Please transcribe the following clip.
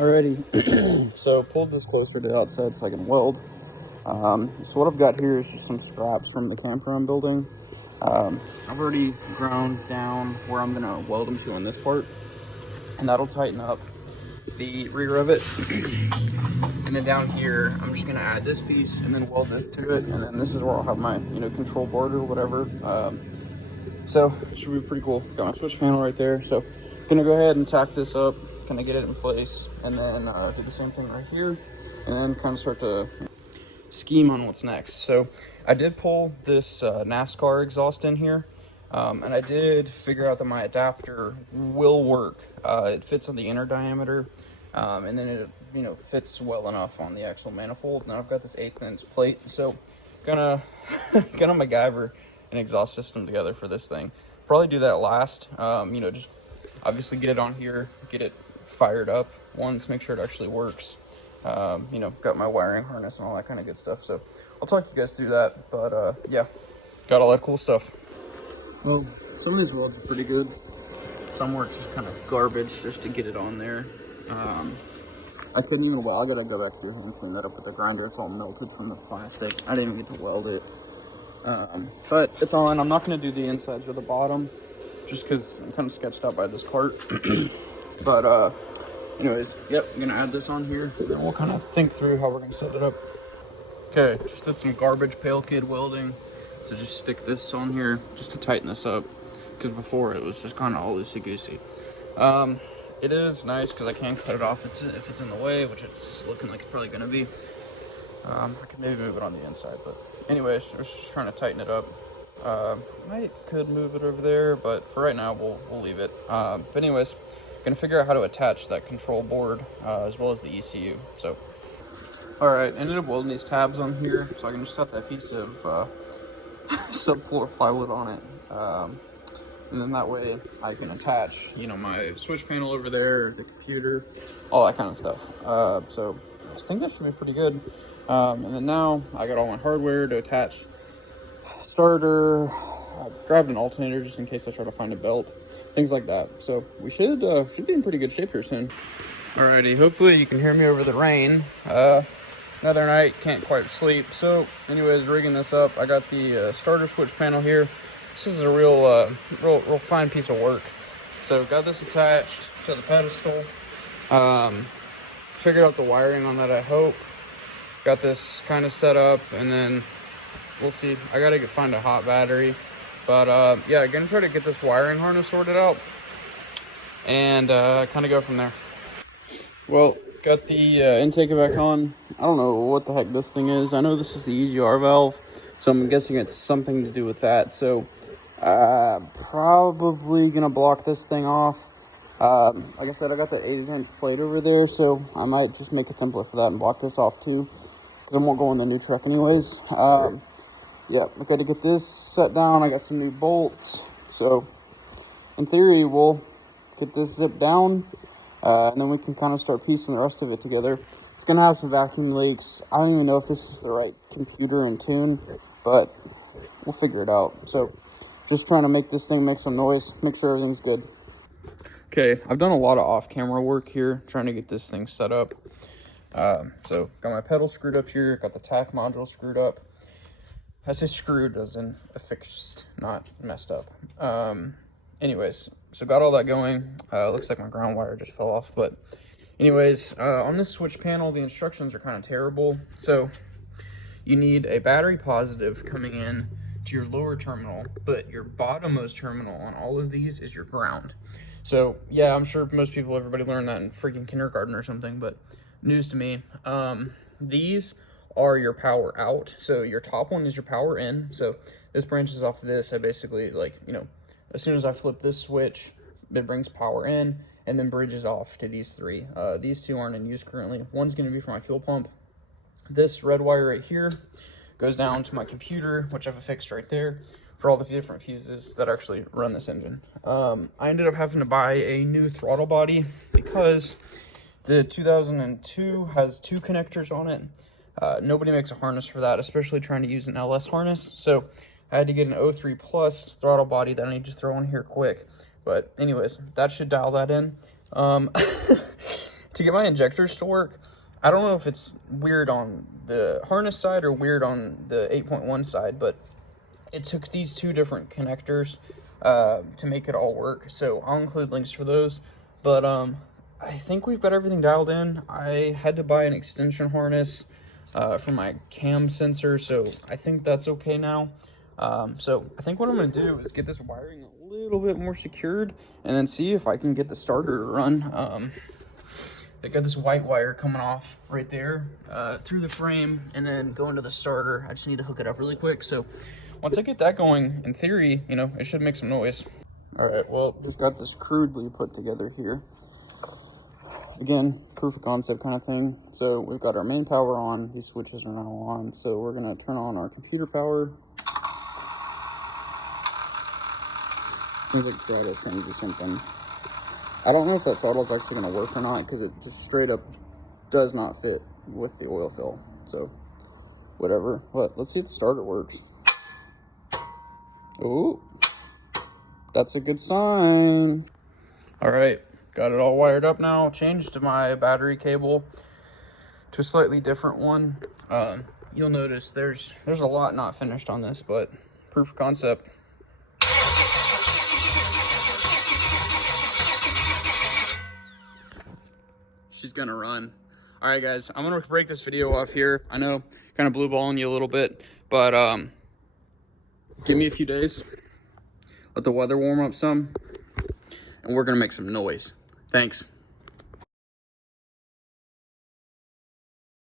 Alrighty, so pulled this closer to the outside so I can weld. So what I've got here is just some scraps from the camper I'm building. I've already ground down where I'm gonna weld them to on this part, and that'll tighten up the rear of it. And then down here, I'm just gonna add this piece and then weld this to it, and then this is where I'll have my, control board or whatever. So it should be pretty cool. Got my switch panel right there. So gonna go ahead and tack this up, kind of get it in place, and then do the same thing right here, and then kind of start to scheme on what's next. So I did pull this NASCAR exhaust in here, and I did figure out that my adapter will work. It fits on the inner diameter, and then it fits well enough on the actual manifold. Now I've got this 1/8 inch plate, so gonna MacGyver an exhaust system together for this thing. Probably do that last. Just obviously get it on here, get it fired up once, make sure it actually works. Got my wiring harness and all that kind of good stuff. So I'll talk you guys through that. But yeah, got all that cool stuff. Well, some of these welds are pretty good. Some were just kind of garbage just to get it on there. I couldn't even weld. I gotta go back through and clean that up with the grinder. It's all melted from the plastic. I didn't even get to weld it. But it's on. I'm not gonna do the insides or the bottom, just because I'm kind of sketched out by this cart. But anyways, yep, I'm gonna add this on here, and then we'll kind of think through how we're gonna set it up. Okay, just did some garbage pail kid welding to just stick this on here just to tighten this up, because before it was just kind of all loosey goosey. It is nice because I can cut it off if it's in the way, which it's looking like it's probably gonna be. I can maybe move it on the inside, but anyways, we're just trying to tighten it up. Could move it over there, but for right now we'll leave it. But anyways, gonna figure out how to attach that control board as well as the ECU. So all right, ended up welding these tabs on here so I can just set that piece of subfloor plywood on it, and then that way I can attach my switch panel over there, the computer, all that kind of stuff. So I think that should be pretty good. And then now I got all my hardware to attach. Starter, I grabbed an alternator just in case I try to find a belt, things like that. So we should be in pretty good shape here soon. Alrighty, hopefully you can hear me over the rain. Another night, can't quite sleep. So anyways, rigging this up. I got the starter switch panel here. This is a real fine piece of work. So got this attached to the pedestal. Figured out the wiring on that, I hope. Got this kind of set up, and then we'll see. I gotta find a hot battery, but yeah, gonna try to get this wiring harness sorted out and kind of go from there. Well, got the intake back on. I don't know what the heck this thing is. I know this is the EGR valve, so I'm guessing it's something to do with that. So probably gonna block this thing off. Like I said, I got the 1/8 inch plate over there, so I might just make a template for that and block this off too, because I won't go in the new truck anyways. Yeah, I got to get this set down. I got some new bolts, so in theory we'll get this zipped down, and then we can kind of start piecing the rest of it together. It's gonna have some vacuum leaks. I don't even know if this is the right computer and tune, but we'll figure it out. So just trying to make this thing make some noise, make sure everything's good. Okay, I've done a lot of off-camera work here, trying to get this thing set up. So got my pedal screwed up here, got the tack module screwed up. I say screwed as in affixed, not messed up. Anyways, so got all that going. Looks like my ground wire just fell off, but anyways, on this switch panel, the instructions are kind of terrible. So you need a battery positive coming in to your lower terminal, but your bottommost terminal on all of these is your ground. So yeah, I'm sure everybody learned that in freaking kindergarten or something, but news to me. These are your power out. So your top one is your power in. So this branches off of this. I basically, as soon as I flip this switch, it brings power in and then bridges off to these three. These two aren't in use currently. One's gonna be for my fuel pump. This red wire right here goes down to my computer, which I've affixed right there, for all the different fuses that actually run this engine. I ended up having to buy a new throttle body because the 2002 has 2 connectors on it. Nobody makes a harness for that, especially trying to use an LS harness. So I had to get an 03 Plus throttle body that I need to throw in here quick. But anyways, that should dial that in. to get my injectors to work, I don't know if it's weird on the harness side or weird on the 8.1 side, but it took these two different connectors to make it all work. So I'll include links for those. But I think we've got everything dialed in. I had to buy an extension harness for my cam sensor, so I think that's okay now. So I think what I'm going to do is get this wiring a little bit more secured and then see if I can get the starter to run. They got this white wire coming off right there through the frame and then go into the starter. I just need to hook it up really quick. So once I get that going, in theory, you know, it should make some noise. All right, well, just got this crudely put together here. Again, proof of concept kind of thing. So we've got our main power on. These switches are now on. So we're going to turn on our computer power. Seems like throttle change or something. I don't know if that throttle is actually going to work or not because it just straight up does not fit with the oil fill. So, whatever. But let's see if the starter works. Ooh, that's a good sign. All right, got it all wired up now. Changed my battery cable to a slightly different one. You'll notice there's a lot not finished on this, but proof of concept. She's gonna run. All right, guys, I'm gonna break this video off here. I know, kind of blue balling you a little bit, but give me a few days. Let the weather warm up some, and we're gonna make some noise. Thanks.